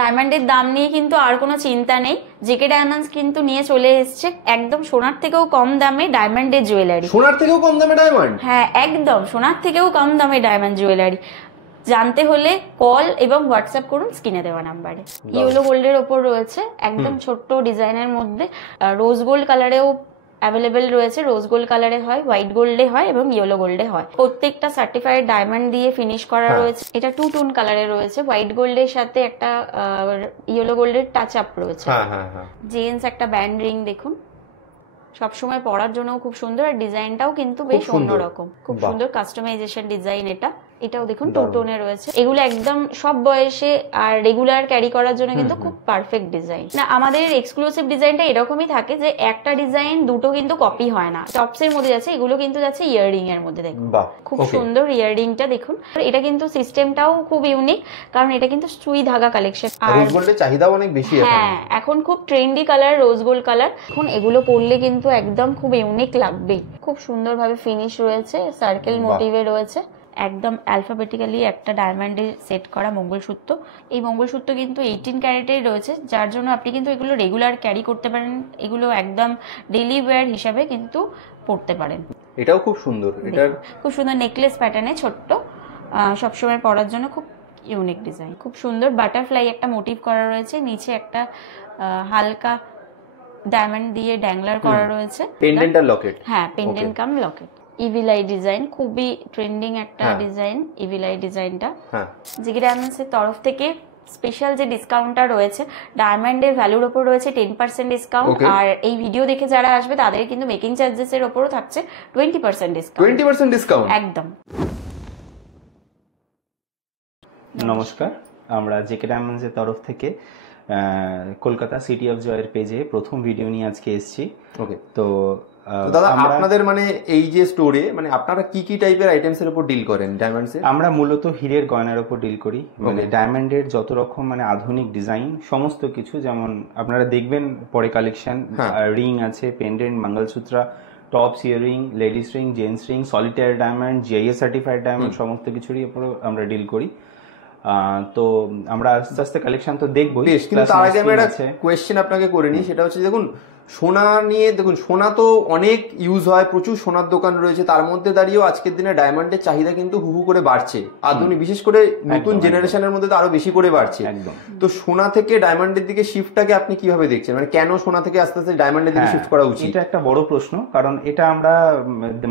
ডায়মন্ডের দাম নিয়ে কিন্তু আর কোনো চিন্তা নেই, জেকে ডায়মন্ডস কিন্তু নিয়ে চলে এসেছে একদম সোনার থেকেও কম দামে ডায়মন্ডের জুয়েলারি। সোনার থেকেও কম দামে ডায়মন্ড? হ্যাঁ একদম সোনার থেকেও কম দামে ডায়মন্ড জুয়েলারি। জানতে হলে কল এবং হোয়াটসঅ্যাপ করুন স্ক্রিনে দেওয়া নাম্বারে। ইয়েলো গোল্ডের ওপর রয়েছে একদম ছোট্ট ডিজাইনের মধ্যে, রোজ গোল্ড কালারেও অ্যাভেলেবেল রয়েছে। রোজ গোল্ড কালারে হয়, হোয়াইট গোল্ডে হয় এবং ইয়েলো গোল্ডে হয়। প্রত্যেকটা সার্টিফাইড ডায়মন্ড দিয়ে ফিনিশ করা রয়েছে। এটা 2 টোন কালারে রয়েছে, হোয়াইট গোল্ডের সাথে একটা ইয়েলো গোল্ডের টাচ আপ রয়েছে। জেন্টস একটা ব্যান্ড রিং দেখুন, সবসময় পরার জন্য খুব সুন্দর, আর ডিজাইনটাও কিন্তু বেশ অন্যরকম, খুব সুন্দর কাস্টমাইজেশন ডিজাইন। এটাও দেখুন 2 টোনে রয়েছে। এগুলো একদম সব বয়সে আর রেগুলার ক্যারি করার জন্য কিন্তু খুব পারফেক্ট ডিজাইন। না আমাদের এক্সক্লুসিভ ডিজাইনটা এরকমই থাকে যে একটা ডিজাইন দুটো কিন্তু কপি হয় না। টপস এর মধ্যে যাচ্ছে, এগুলো কিন্তু যাচ্ছে ইয়াররিং এর মধ্যে। দেখুন খুব সুন্দর ইয়াররিংটা দেখুন। এটা কিন্তু সিস্টেমটাও খুব ইউনিক, কারণ এটা কিন্তু সুই ধাগা কালেকশন। আর রোজ গোল্ডের চাহিদাও অনেক বেশি এখন। হ্যাঁ এখন খুব trendy colour rose gold colour. এখন এগুলো পরলে কিন্তু একদম খুব ইউনিক লাগবেই। খুব সুন্দরভাবে ফিনিশ রয়েছে, সার্কেল মোটিভে রয়েছে, একদম অ্যালফাবেটিক্যালি একটা ডায়মন্ডে সেট করা মঙ্গলসূত্র। এই মঙ্গলসূত্র কিন্তু 18 ক্যারেটের রয়েছে, যার জন্য আপনি কিন্তু এগুলো রেগুলার ক্যারি করতে পারেন। এগুলো একদম ডেইলি ওয়্যার হিসাবে কিন্তু পরতে পারেন। এটাও খুব সুন্দর, এটার খুব সুন্দর নেকলেস প্যাটার্নে ছোট্ট, সবসময় পরার জন্য খুব ইউনিক ডিজাইন। খুব সুন্দর বাটারফ্লাই একটা মোটিভ করা রয়েছে, নিচে একটা হালকা ডায়মন্ড দিয়ে ড্যাংলার করা রয়েছে। পেন্ডেন্ট আর লকেট। হ্যাঁ pendant come Locket. Evil I design, খুবই ট্রেন্ডিং একটা ডিজাইন ইভিল আই ডিজাইনটা। জেকে ডায়মন্ডস এর তরফ থেকে স্পেশাল যে ডিসকাউন্টটা রয়েছে, ডায়মন্ডের ভ্যালুর উপর রয়েছে 10% ডিসকাউন্ট। আর এই ভিডিও দেখে যারা আসবে তাদের কিন্তু মেকিং চার্জেস এর উপরও থাকছে 20% ডিসকাউন্ট। 20% ডিসকাউন্ট একদম। নমস্কার, আমরা জেকে ডায়মন্ডস এর তরফ থেকে কলকাতা সিটি অফ জয়ের পেজে প্রথম ভিডিও নিয়ে আজকে এসেছি। ওকে, তো দাদা আপনাদের মানে এই যে স্টোরে মানে আপনারা কি কি টাইপের আইটেমস এর উপর ডিল করেন ডায়মন্ডস এ? আমরা মূলত হীরের গয়নার উপর ডিল করি, মানে ডায়মন্ডের যত রকম মানে আধুনিক ডিজাইন সমস্ত কিছু, যেমন আপনারা দেখবেন পরে কালেকশন, রিং আছে, pendant, mangalsutra, tops, earring, ladies ring, gents ring, solitaire diamond, GIS certified diamond, সমস্ত কিছুরই উপর আমরা ডিল করি। তো আমরা আস্তে আস্তে কালেকশন তো দেখবো। কিন্তু তার আগে আমি একটা কোয়েশ্চেন আপনাকে করে নিই, সেটা হচ্ছে দেখুন সোনা নিয়ে, দেখুন সোনা তো অনেক ইউজ হয়, প্রচুর সোনার দোকান রয়েছে, তার মধ্যে দাঁড়িয়েও আজকের দিনে ডায়মন্ডের চাহিদা কিন্তু হু হু করে বাড়ছে। আধুনিক বিশেষ করে নতুন জেনারেশনের মধ্যে তো আরো বেশি করে বাড়ছে। তো সোনা থেকে ডায়মন্ডের দিকে শিফটটাকে আপনি কিভাবে দেখছেন, মানে কেন সোনা থেকে আস্তে আস্তে ডায়মন্ডের দিকে শিফট করা উচিত? এটা একটা বড় প্রশ্ন, কারণ এটা আমরা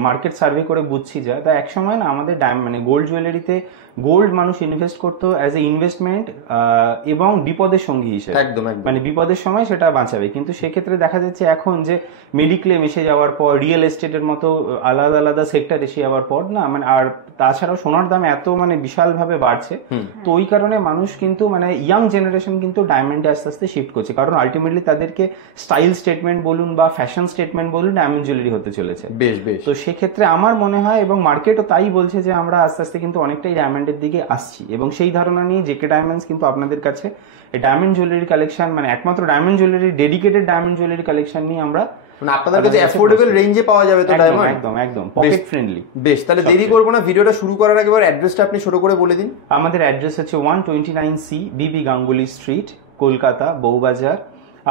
মার্কেট সার্ভে করে বুঝছি যা, বা এক সময় না আমাদের মানে গোল্ড জুয়েলারিতে গোল্ড মানুষ ইনভেস্ট করতো অ্যাজ এ ইনভেস্টমেন্ট এবং বিপদের সঙ্গী হিসেবে। একদম মানে বিপদের সময় সেটা বাঁচাবে। কিন্তু সেক্ষেত্রে দেখা যাচ্ছে এখন যে মেডিক্লেম এসে যাওয়ার পর, রিয়েল এস্টেটের মতো আলাদা আলাদা সেক্টর এসে যাওয়ার পর না, মানে আর তাছাড়াও সোনার দাম এত মানে বিশাল ভাবে বাড়ছে, তো ওই কারণে মানুষ কিন্তু মানে ইয়াং জেনারেশন কিন্তু ডায়মন্ডে আস্তে আস্তে শিফট করছে, কারণ আলটিমেটলি তাদেরকে স্টাইল স্টেটমেন্ট বলুন বা ফ্যাশন স্টেটমেন্ট বলুন, ডায়মন্ড জুয়েলারি হতে চলেছে। বেশ বেশ। তো সেক্ষেত্রে আমার মনে হয়, এবং মার্কেটও তাই বলছে, যে আমরা আস্তে আস্তে কিন্তু অনেকটাই ডায়মন্ডের দিকে আসছি, এবং সেই ধারণা নিয়ে জেকে ডায়মন্ডস কিন্তু আপনাদের কাছে ডায়মন্ড জুয়েলারি কালেকশন, মানে একমাত্র diamond jewellery, dedicated diamond jewellery collection নিয়ে আমরা, মানে আপনাদের কাছে অ্যাফোর্ডেবল রেঞ্জে পাওয়া যাবে তো ডায়মন্ড? একদম একদম পকেট ফ্রেন্ডলি। বেশ, তাহলে দেরি করব না, ভিডিওটা শুরু করার আগে এবার অ্যাড্রেসটা আপনি ছোট করে বলে দিন। আমাদের অ্যাড্রেস হচ্ছে 129C বিবি গাঙ্গুলি স্ট্রিট, কলকাতা, বউবাজার।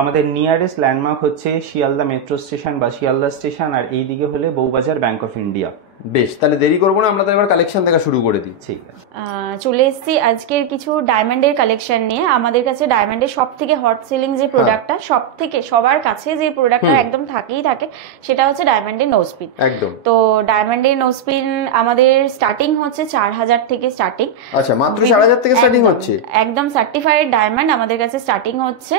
আমাদের নিয়ারেস্ট ল্যান্ডমার্ক হচ্ছে শিয়ালদা মেট্রো স্টেশন বা শিয়ালদা স্টেশন, আর এই দিকে হলে বউবাজার ব্যাংক অফ ইন্ডিয়া। বেশ, তাহলে দেরি করবো না, আমরা তো এবার কালেকশন দেখা শুরু করে দিই। ঠিক আছে, চলে এসেছি আজকের কিছু ডায়মন্ডের কালেকশন নিয়ে। আমাদের কাছে ডায়মন্ডের সব থেকে হট সেলিং যে প্রোডাক্টটা, সব থেকে সবার কাছে যে প্রোডাক্টটা একদম থাকেই থাকে, সেটা হচ্ছে ডায়মন্ডের নোজপিন। একদম। তো ডায়মন্ডের নোজপিন আমাদের স্টার্টিং হচ্ছে 4000 থেকে স্টার্টিং। আচ্ছা, মাত্র 4000 থেকে স্টার্টিং হচ্ছে? একদম সার্টিফাইড ডায়মন্ড আমাদের কাছে স্টার্টিং হচ্ছে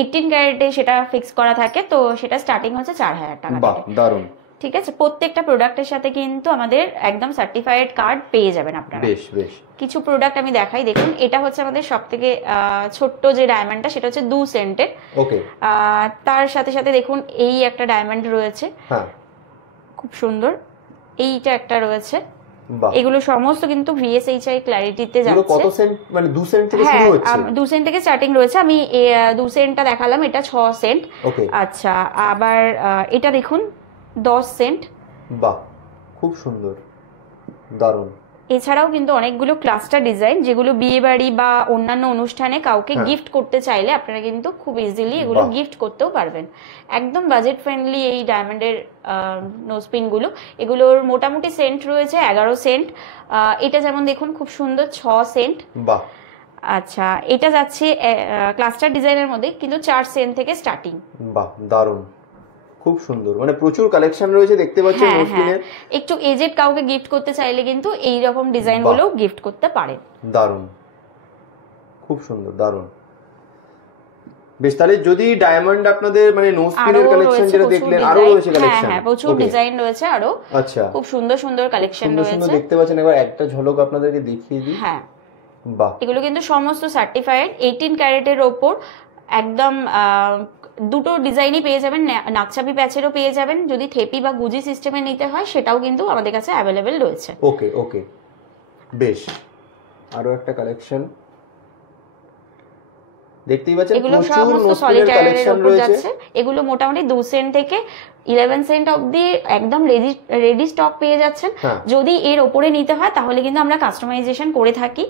18 ক্যারেটে, সেটা ফিক্স করা থাকে, তো সেটা স্টার্টিং হচ্ছে 4000 টাকা। বাহ, দারুণ। ঠিক আছে, প্রত্যেকটা প্রোডাক্টের সাথে কিন্তু আমাদের একদম সার্টিফাইড কার্ড পেয়ে যাবেন আপনারা। বেশ বেশ। কিছু প্রোডাক্ট আমি দেখাই, দেখুন এটা হচ্ছে আমাদের সবথেকে ছোট্ট যে ডায়মন্ডটা, সেটা হচ্ছে 2 সেন্টের। ওকে। তার সাথে সাথে দেখুন এই একটা ডায়মন্ড রয়েছে, হ্যাঁ খুব সুন্দর, এইটা একটা রয়েছে। এগুলো সমস্ত কিন্তু ভিএসএইচআই ক্ল্যারিটিতে যাচ্ছে। কত সেন্ট, মানে 2 সেন্ট থেকে শুরু হচ্ছে? 2 সেন্ট থেকে স্টার্টিং রয়েছে। আমি 2 সেন্টটা দেখালাম, এটা 6 সেন্ট। ওকে। আচ্ছা, আবার এটা দেখুন 10 সেন্ট। বাহ, খুব সুন্দর, দারুণ। এছাড়াও কিন্তু অনেকগুলো ক্লাস্টার ডিজাইন, যেগুলো বিয়ে বাড়ি বা অন্যান্য অনুষ্ঠানে কাউকে গিফট করতে চাইলে আপনারা কিন্তু খুব ইজিলি এগুলো গিফট করতেও পারবেন। একদম বাজেট ফ্রেন্ডলি এই ডায়মন্ডের নোজপিন গুলো। এগুলোর মোটামুটি সেন্ট রয়েছে 11 সেন্ট। এটা যেমন দেখুন খুব সুন্দর 6 সেন্ট। বাহ। আচ্ছা, এটা যাচ্ছে ক্লাস্টার ডিজাইনের মধ্যে, কিন্তু 4 সেন্ট থেকে স্টার্টিং। বাহ, দারুণ, খুব সুন্দর, মানে প্রচুর কালেকশন রয়েছে দেখতে পাচ্ছেন নোজপিনের। একটু এজেড কাউকে গিফট করতে চাইলে কিন্তু এই রকম ডিজাইন গুলো গিফট করতে পারেন। দারুণ, খুব সুন্দর, দারুণ। বেশ, তাহলে যদি ডায়মন্ড আপনাদের মানে নোজপিনের কালেকশন যেটা দেখলেন, আরো রয়েছে কালেকশন? হ্যাঁ, প্রচুর ডিজাইন রয়েছে আরো। আচ্ছা, খুব সুন্দর সুন্দর কালেকশন রয়েছে, দেখতে পাচ্ছেন। একবার একটা ঝলক আপনাদেরকে দেখিয়ে দিই। হ্যাঁ, বাহ। এগুলো কিন্তু সমস্ত সার্টিফাইড 18 ক্যারেটের ওপর। একদম দুটো ডিজাইনই পেয়ে যাবেন, নাকছাবি প্যাচেরও পেয়ে যাবেন। যদি থেপি বা গুজি সিস্টেমে নিতে হয় সেটাও কিন্তু আমাদের কাছে অ্যাভেলেবেল রয়েছে। ওকে ওকে, বেশ। আরো একটা কালেকশন দেখতেই পাচ্ছেন, এগুলো সমস্ত সলিটায়ারের উপর যাচ্ছে। এগুলো মোটামুটি 2 সেন্ট থেকে 11 সেন্ট অবধি একদম রেডি স্টক পেয়ে যাচ্ছেন। যদি এর ওপরে নিতে হয় তাহলে কিন্তু আমরা কাস্টমাইজেশন করে থাকি।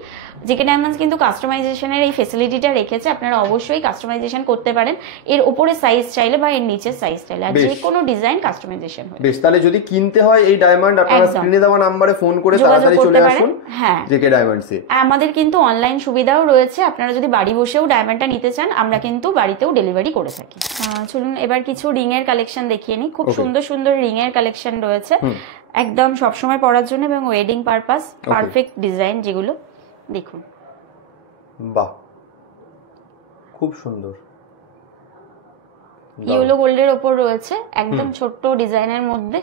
জেকে ডায়মন্ডস কিন্তু কাস্টমাইজেশনের এই ফ্যাসিলিটিটা রেখেছে, আপনারা অবশ্যই কাস্টমাইজেশন করতে পারেন এর ওপরে সাইজ চাইলে বা এর নিচের সাইজ চাইলে, আর যে কোনো ডিজাইন কাস্টমাইজেশন হয়। বেশ, তাহলে যদি কিনতে হয় এই ডায়মন্ড, আপনারা স্ক্রিনে দেওয়া নম্বরে ফোন করে তাড়াতাড়ি চলে আসুন। হ্যাঁ, জেকে ডায়মন্ডসে আমাদের কিন্তু অনলাইন সুবিধাও রয়েছে। আপনারা যদি বাড়ি বসেও ডায়মন্ডটা নিতে চান, আমরা কিন্তু বাড়িতেও ডেলিভারি করে থাকি। চলুন এবার কিছু রিং এর কালেকশন দেখিয়ে নিই। খুব সুন্দর সুন্দর রিং এর কালেকশন রয়েছে, একদম সবসময় পরার জন্য এবং ওয়েডিং পারপাস পারফেক্ট ডিজাইন যেগুলো দেখুন। বাহ, খুব সুন্দর। ইয়েলো গোল্ডের ওপর রয়েছে, একদম ছোট্ট ডিজাইনের মধ্যে,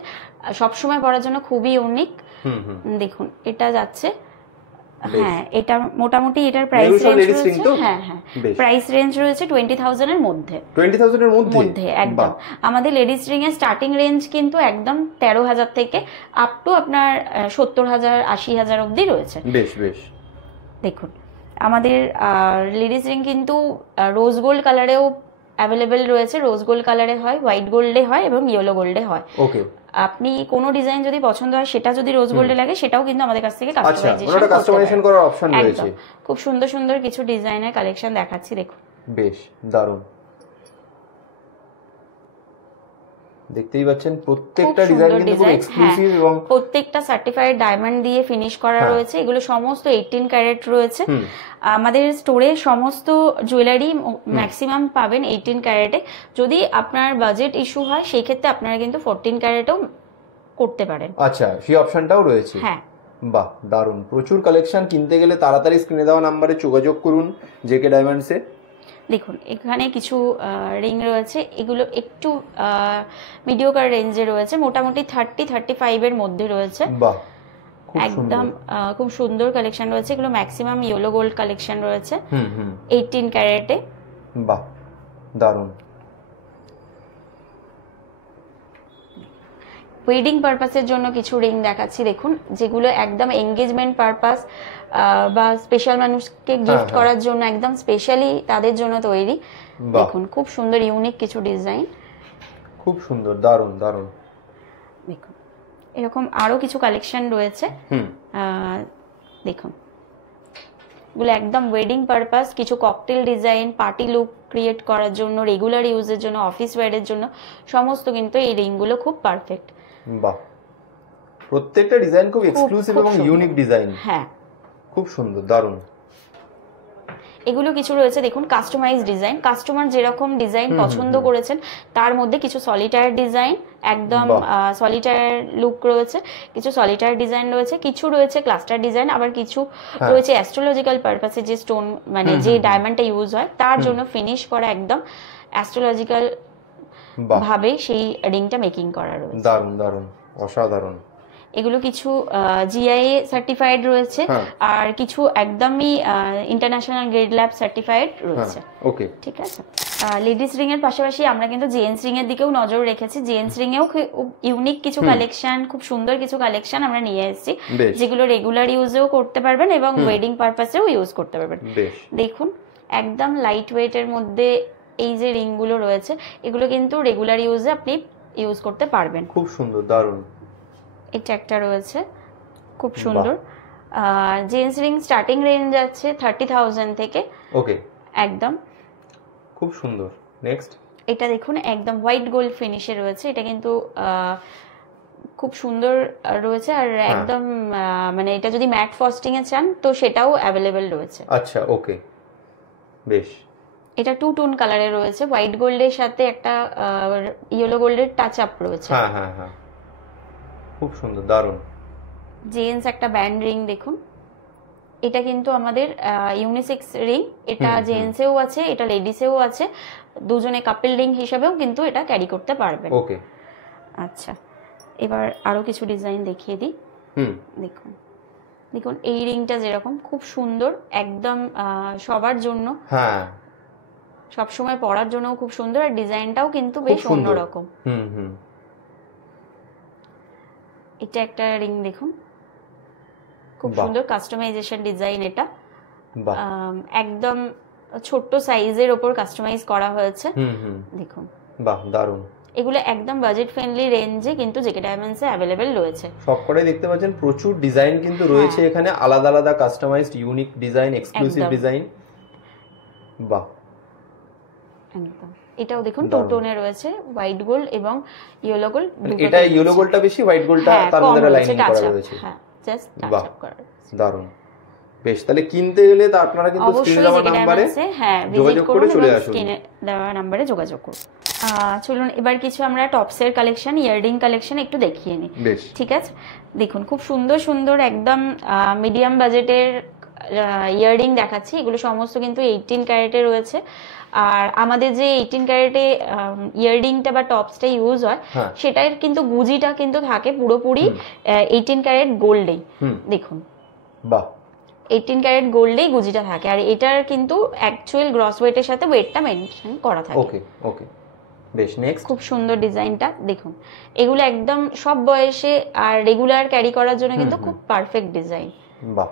সবসময় পরার জন্য খুবই ইউনিক। দেখুন এটা যাচ্ছে, হ্যাঁ, এটা মোটামুটি এটার প্রাইস রেঞ্জ রয়েছে, হ্যাঁ হ্যাঁ, প্রাইস রেঞ্জ রয়েছে 20,000 এর মধ্যে। 20,000 এর মধ্যে একদম। আমাদের লেডিস রিং এর স্টার্টিং রেঞ্জ কিন্তু একদম 13,000 থেকে আপ টু আপনার 70,000 80,000 অবধি রয়েছে। বেশ বেশ। দেখুন আমাদের লেডিস রিং কিন্তু রোজ গোল্ড কালারেও অ্যাভেলেবেল রয়েছে। রোজ গোল্ড কালারে হয়, হোয়াইট গোল্ডে হয় এবং ইয়েলো গোল্ডে হয়। ওকে, আপনি কোনো ডিজাইন যদি পছন্দ হয়, সেটা যদি রোজ গোল্ডে লাগে সেটাও কিন্তু আমাদের কাছ থেকে কাস্টমাইজেশন করার অপশন রয়েছে। খুব সুন্দর সুন্দর কিছু ডিজাইনের কালেকশন দেখাচ্ছি, দেখুন। বেশ দারুণ, দেখতেই পাচ্ছেন প্রত্যেকটা ডিজাইন কিন্তু খুব এক্সক্লুসিভ এবং প্রত্যেকটা সার্টিফাইড ডায়মন্ড দিয়ে ফিনিশ করা রয়েছে। এগুলো সমস্ত 18 ক্যারেট রয়েছে। আমাদের স্টোরে সমস্ত জুয়েলারি ম্যাক্সিমাম পাবেন 18 ক্যারেটে। যদি আপনার বাজেট ইস্যু হয় সেই ক্ষেত্রে আপনারা কিন্তু 14 ক্যারেটও করতে পারেন। আচ্ছা, সেই অপশনটাও রয়েছে। হ্যাঁ, বাহ, দারুণ। প্রচুর কালেকশন, কিনতে গেলে তাড়াতাড়ি স্ক্রিনে দেওয়া নম্বরে যোগাযোগ করুন জেকে ডায়মন্ডসে। দেখুন এখানে কিছু রিং রয়েছে, এগুলো একটু মিডিওকার রেঞ্জে রয়েছে, মোটামুটি 30-35 এর মধ্যে রয়েছে। বাহ, একদম খুব সুন্দর কালেকশন রয়েছে। এগুলো ম্যাক্সিমাম ইয়েলো গোল্ড কালেকশন রয়েছে 18 ক্যারেটে। বাহ, দারুণ। ওয়েডিং পারপাসের জন্য কিছু রিং দেখাচ্ছি, দেখুন, যেগুলো একদম এঙ্গেজমেন্ট পারপাস বা স্পেশাল মানুষকে গিফট করার জন্য একদম স্পেশালি তাদের জন্য তৈরি। দেখুন খুব সুন্দর ইউনিক কিছু ডিজাইন, খুব সুন্দর, দারুণ দারুণ। দেখুন এরকম আরো কিছু কালেকশন রয়েছে। দেখুন এগুলো একদম ওয়েডিং পারপাস, কিছু cocktail design, party look create করার জন্য, রেগুলার ইউজের জন্য, অফিস ওয়্যারের জন্য সমস্ত কিন্তু এই রিংগুলো খুব পারফেক্ট। বাহ, প্রত্যেকটা ডিজাইন খুব এক্সক্লুসিভ এবং ইউনিক ডিজাইন। হ্যাঁ, খুব সুন্দর, দারুণ। এগুলো কিছু রয়েছে দেখুন কাস্টমাইজ ডিজাইন, কাস্টমার যেরকম ডিজাইন পছন্দ করেছেন তার মধ্যে কিছু সলিটায়ার ডিজাইন, একদম সলিটায়ার লুক রয়েছে, কিছু সলিটায়ার ডিজাইন রয়েছে, কিছু রয়েছে ক্লাস্টার ডিজাইন, আবার কিছু রয়েছে অ্যাস্ট্রোলজিক্যাল পারপাসে যে স্টোন মানে যে ডায়মন্ডটা ইউজ হয় তার জন্য ফিনিশ করা একদম অ্যাস্ট্রোলজিক্যাল ভাবে সেই রিংটা মেকিং করা রয়েছে। দারুণ দারুণ, অসাধারণ। এগুলো কিছু জিআইএ সার্টিফাইড রয়েছে আর কিছু একদমই ইন্টারন্যাশনাল গ্রেড ল্যাব সার্টিফাইড রয়েছে। ওকে, ঠিক আছে। লেডিস রিং এর পাশাপাশি আমরা কিন্তু জেন্টস রিং এর দিকেও নজর রেখেছি। জেন্টস রিং এও ইউনিক কিছু কালেকশন, খুব সুন্দর কিছু কালেকশন আমরা নিয়ে এসেছি, যেগুলো রেগুলার ইউজেও করতে পারবেন এবং ওয়েডিং পারপাসেও ইউজ করতে পারবেন। দেখুন একদম লাইট ওয়েট এর মধ্যে এই যে রিং গুলো রয়েছে, এগুলো কিন্তু রেগুলার ইউজে আপনি ইউজ করতে পারবেন। খুব সুন্দর, দারুণ। এটা একটা রয়েছে খুব সুন্দর, জেন্টস রিং স্টার্টিং রেঞ্জ আছে 30,000 থেকে। ওকে, একদম খুব সুন্দর। নেক্সট, এটা দেখুন একদম হোয়াইট গোল্ড ফিনিশে রয়েছে, এটা কিন্তু খুব সুন্দর রয়েছে। আর একদম মানে এটা যদি ম্যাট ফ্রস্টিং এ চান তো সেটাও অ্যাভেলেবেল রয়েছে। আচ্ছা, ওকে, বেশ। এটা 2 টোন কালারে রয়েছে, হোয়াইট গোল্ডের সাথে একটা ইয়েলো গোল্ডের টাচ আপ রয়েছে। হ্যাঁ হ্যাঁ হ্যাঁ, খুব সুন্দর, দারুণ। জেন্টস একটা ব্যান্ড রিং দেখুন, এটা কিন্তু আমাদের ইউনিসেক্স রিং, এটা জেন্টসেও আছে, এটা লেডিসেও আছে, দুজনে কাপল রিং হিসেবেও কিন্তু এটা ক্যারি করতে পারবেন। ওকে, আচ্ছা, এবার আরো কিছু ডিজাইন দেখিয়ে দিই। দেখুন দেখুন এই রিংটা যেরকম খুব সুন্দর, একদম সবার জন্য, হ্যাঁ, সব সময় পরার জন্য খুব সুন্দর। আর ডিজাইনটাও কিন্তু বেশ অন্যরকম। এটা একটা রিং দেখুন, খুব সুন্দর কাস্টমাইজেশন ডিজাইন। এটা একদম ছোট্ট সাইজের ওপর কাস্টমাইজ করা হয়েছে। দেখুন, বাহ, দারুণ। এগুলো একদম বাজেট ফ্রেন্ডলি রেঞ্জে কিন্তু জেকে ডায়মন্ডস এ अवेलेबल রয়েছে। সবকটাই দেখতে পাচ্ছেন প্রচুর ডিজাইন কিন্তু রয়েছে এখানে, আলাদা আলাদা customized unique design, exclusive design. বাহ, একদম। এটাও দেখুন 2 টোনে রয়েছে, হোয়াইট গোল্ড এবং ইয়েলো গোল্ড। এটা ইয়েলো গোল্ডটা বেশি, হোয়াইট গোল্ডটা তার মধ্যে লাইনিং করা রয়েছে। হ্যাঁ, জাস্ট টাচ আপ করা। দারুণ, বেশ। তাহলে কিনতে গেলে তো আপনারা কিন্তু স্ক্রিনে দেওয়া নম্বরে যোগাযোগ করে চলে আসুন, স্ক্রিনে দেওয়া নম্বরে যোগাযোগ করুন। চলুন এবার কিছু আমরা টপসের কালেকশন, ইয়াররিং কালেকশন একটু দেখিয়ে নিই। ঠিক আছে, দেখুন খুব সুন্দর সুন্দর একদম মিডিয়াম বাজেটের ইয়াররিং দেখাচ্ছি। এগুলো সমস্ত কিন্তু 18 ক্যারেটে রয়েছে। আর আমাদের যে 18 ক্যারেটে ইয়াররিংটা বা টপসটা ইউজ হয়, সেটার কিন্তু গুজিটা কিন্তু থাকে পুরোপুরি 18 ক্যারেট গোল্ডেই। দেখুন, বাহ, 18 ক্যারেট গোল্ডেই গুজিটা থাকে। আর এটার কিন্তু অ্যাকচুয়াল গ্রস ওয়েটের সাথে ওয়েটটা মেনশন করা থাকে। ওকে ওকে, বেশ। নেক্সট, খুব সুন্দর ডিজাইনটা দেখুন, এগুলো একদম সব বয়সে আর রেগুলার ক্যারি করার জন্য কিন্তু খুব পারফেক্ট ডিজাইন। বাহ,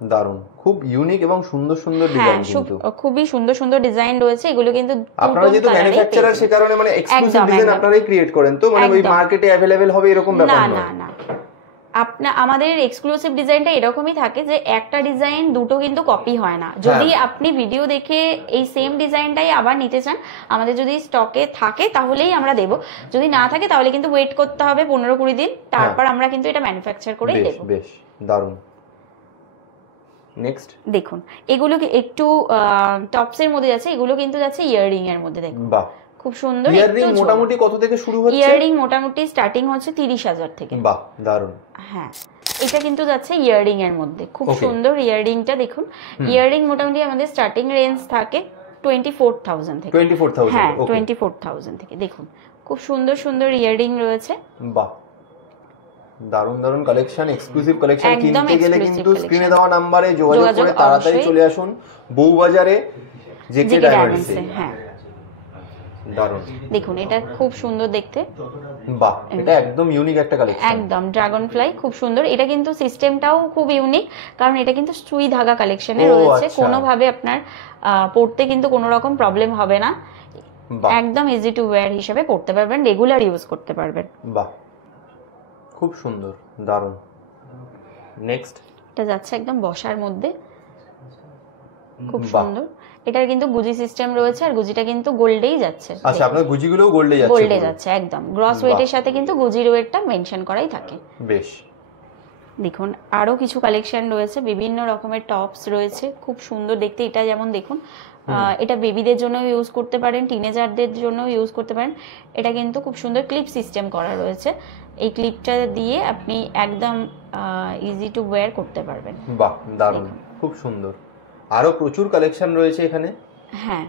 দারুণ, খুব ইউনিক এবং সুন্দর সুন্দর ডিজাইন কিন্তু, খুবই সুন্দর সুন্দর ডিজাইন রয়েছে। এগুলো কিন্তু আপনারা যেহেতু ম্যানুফ্যাকচারার সে কারণে মানে এক্সক্লুসিভ ডিজাইন আপনারাই ক্রিয়েট করেন, তো মানে ওই মার্কেটে अवेलेबल হবে এরকম ব্যাপার নয়। না না, আমাদের এক্সক্লুসিভ ডিজাইনটা এরকমই থাকে যে একটা ডিজাইন দুটো কিন্তু কপি হয় না। যদি আপনি ভিডিও দেখে এই সেম ডিজাইনটাই আবার নিতে চান, আমাদের যদি স্টকে থাকে তাহলেই আমরা দেব, যদি না থাকে তাহলে কিন্তু ওয়েট করতে হবে 15-20 দিন, তারপর আমরা কিন্তু এটা ম্যানুফ্যাকচার করে দেব। বেশ, দারুণ। নেক্সট, দেখুন এগুলো একটু টপসের মধ্যে যাচ্ছে, এগুলো কিন্তু যাচ্ছে ইয়াররিং এর মধ্যে। দেখুন, বাহ, খুব সুন্দর। ইয়াররিং মোটামুটি কত থেকে শুরু হচ্ছে? ইয়াররিং মোটামুটি স্টার্টিং হচ্ছে 30,000 থেকে। বাহ, দারুণ। হ্যাঁ, এটা কিন্তু যাচ্ছে ইয়াররিং এর মধ্যে, খুব সুন্দর ইয়াররিংটা দেখুন। ইয়াররিং মোটামুটি আমাদের স্টার্টিং রেঞ্জ থাকে 24,000 থেকে। 24,000, হ্যাঁ, 24,000 থেকে। দেখুন খুব সুন্দর সুন্দর ইয়াররিং রয়েছে। বাহ, দারুণ দারুণ কালেকশন, এক্সক্লুসিভ কালেকশন। কিনতে গেলে কিন্তু স্ক্রিনে দেওয়া নম্বরে যোগাযোগ করে তাড়াতাড়ি চলে আসুন বউবাজারে জেকে ডায়মন্ডসে। হ্যাঁ, দারুণ। দেখুন এটা খুব সুন্দর দেখতে। বাহ, এটা একদম ইউনিক একটা কালেকশন, একদম ড্রাগন ফ্লাই, খুব সুন্দর। এটা কিন্তু সিস্টেমটাও খুব ইউনিক, কারণ এটা কিন্তু সুই ধাগা কালেকশনে রয়েছে। কোনোভাবে আপনার পড়তে কিন্তু কোনো রকম প্রবলেম হবে না, একদম ইজি টু ওয়্যার হিসেবে পড়তে পারবেন, রেগুলার ইউজ করতে পারবেন। বাহ, খুব সুন্দর, দারুণ। নেক্সট, এটা যাচ্ছে একদম বসার মধ্যে, খুব সুন্দর। এটার কিন্তু গুজি সিস্টেম রয়েছে, আর গুজিটা কিন্তু গোল্ডেই যাচ্ছে। আচ্ছা, আপনার গুজিগুলোও গোল্ডে যাচ্ছে? গোল্ডে যাচ্ছে একদম। গ্রস ওয়েটের সাথে কিন্তু গুজির ওয়েটটা মেনশন করাই থাকে। বেশ। দেখুন আরো কিছু কালেকশন রয়েছে, বিভিন্ন রকমের টপস রয়েছে, খুব সুন্দর দেখতে। এটা যেমন দেখুন, এটা বেবিদের জন্য ইউজ করতে পারেন, টিনেজারদের জন্য ইউজ করতে পারেন। এটা কিন্তু খুব সুন্দর ক্লিপ সিস্টেম করা রয়েছে, এই ক্লিপটা দিয়ে আপনি একদম ইজি টু ওয়্যার করতে পারবেন। বাহ, দারুণ, খুব সুন্দর। আরো প্রচুর কালেকশন রয়েছে এখানে। হ্যাঁ,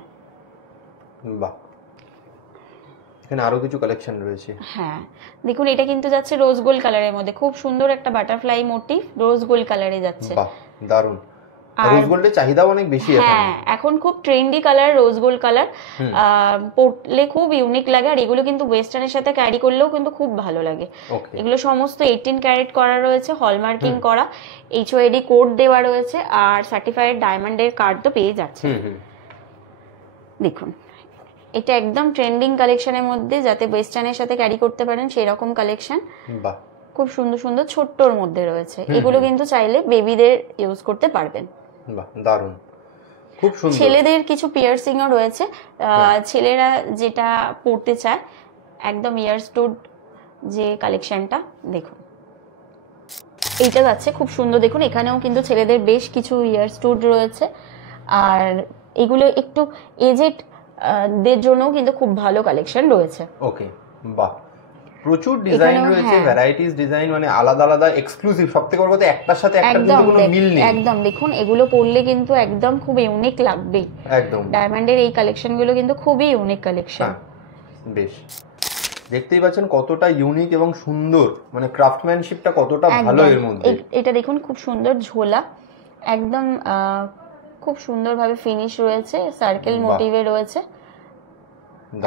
বাহ, এখানে আরো কিছু কালেকশন রয়েছে। হ্যাঁ, দেখুন এটা কিন্তু যাচ্ছে রোজ গোল্ড কালারের মধ্যে, খুব সুন্দর একটা বাটারফ্লাই মোটিভ রোজ গোল্ড কালারে যাচ্ছে। বাহ, দারুণ। রোজ গোল্ডের চাহিদাও অনেক বেশি এখন। হ্যাঁ, এখন খুব trendy colour rose gold colour, পরলে খুব ইউনিক লাগে। আর এগুলো কিন্তু ওয়েস্টার্নের সাথে ক্যারি করলেও কিন্তু খুব ভালো লাগে। এগুলো সমস্ত 18 ক্যারেট করা রয়েছে, হলমার্কিং করা, HOAD কোড দেওয়া রয়েছে, আর সার্টিফাইড ডায়মন্ডের কার্ড তো পেয়ে যাচ্ছে। দেখুন এটা একদম ট্রেন্ডিং কালেকশনের মধ্যে, যাতে ওয়েস্টার্নের সাথে ক্যারি করতে পারেন সেই রকম কালেকশন। বাহ, খুব সুন্দর সুন্দর ছোট্টর মধ্যে রয়েছে, এগুলো কিন্তু চাইলে বেবিদের ইউজ করতে পারবেন। বাহ, দারুণ, খুব সুন্দর। ছেলেদের কিছু পিয়ার্সিং ও রয়েছে, ছেলেরা যেটা পড়তে চায়, একদম ইয়ার স্টুড যে কালেকশনটা দেখুন, এইটা যাচ্ছে খুব সুন্দর। দেখুন এখানেও কিন্তু ছেলেদের বেশ কিছু ইয়ার স্টুড রয়েছে, আর এগুলো একটু এজেড দের জন্যও কিন্তু খুব ভালো কালেকশন রয়েছে। ওকে, বাহ, প্রচুর ডিজাইন রয়েছে, ভ্যারাইটিস ডিজাইন, মানে আলাদা আলাদা এক্সক্লুসিভ। সবথেকে বড় কথা একটার সাথে একটা কিন্তু কোনো মিল নেই। একদম দেখুন, এগুলো পরলে কিন্তু একদম খুব ইউনিক লাগবে। একদম, ডায়মন্ডের এই কালেকশন গুলো কিন্তু খুবই ইউনিক কালেকশন। বেশ, দেখতেই পাচ্ছেন কতটা ইউনিক এবং সুন্দর, মানে ক্রাফটম্যানশিপটা কতটা ভালো এর মধ্যে। এটা দেখুন খুব সুন্দর ঝোলা, একদম খুব সুন্দরভাবে ফিনিশ রয়েছে, সার্কেল মোটিভে রয়েছে,